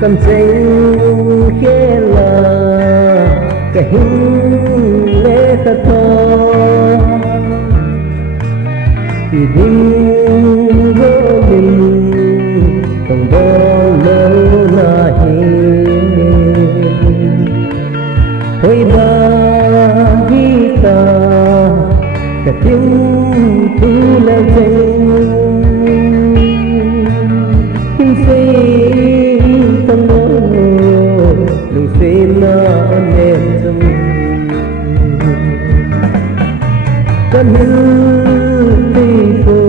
cầm tranh khé là cái hình lễ thật thơ thì đêm vô mình tổng đó lâu nahi thôi ba kita cái tiếng thu là tranh kinh sinh tâm mơ đừng xin nên tâm con hương đi phố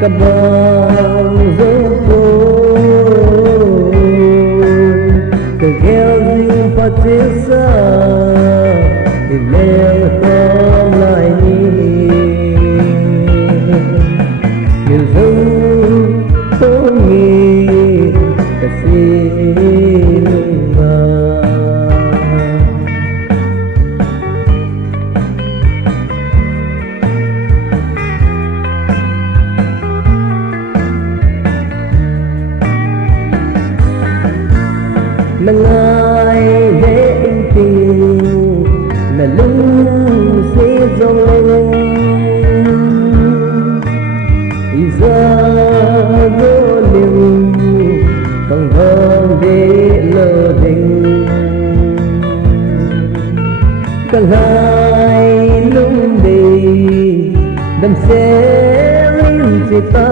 cả bằng dấu phố từ gheo riêng phát chế xa thì leo không lại nhiều dấu tô nghi cả xin mà nâng ai để tình là lưng sẽ dòng lên ý ra vô liều còn hơn để lờ đình cần hai lung đi đâm xe lên chỉ ta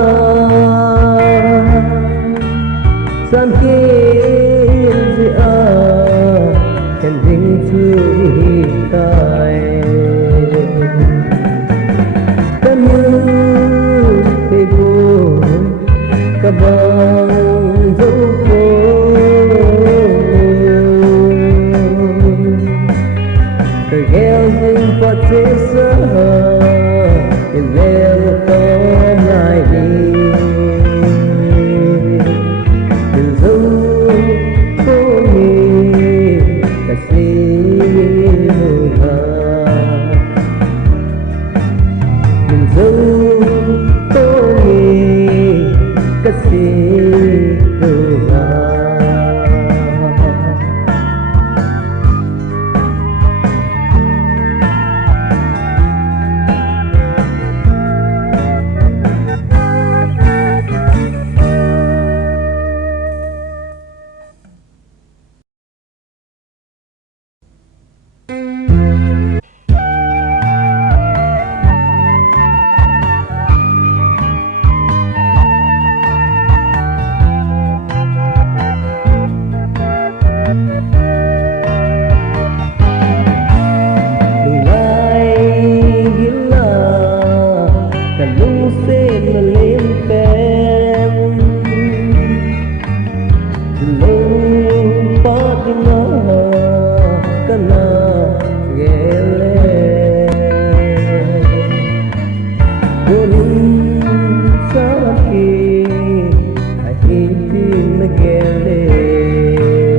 san kia can ding chui tai tâm thế cô cả bằng dấu phố cây gheo dinh phát chế xa để leo có ngại đi đừng dấu phố nghề cả xin mà đừng dấu phố nghề cả xin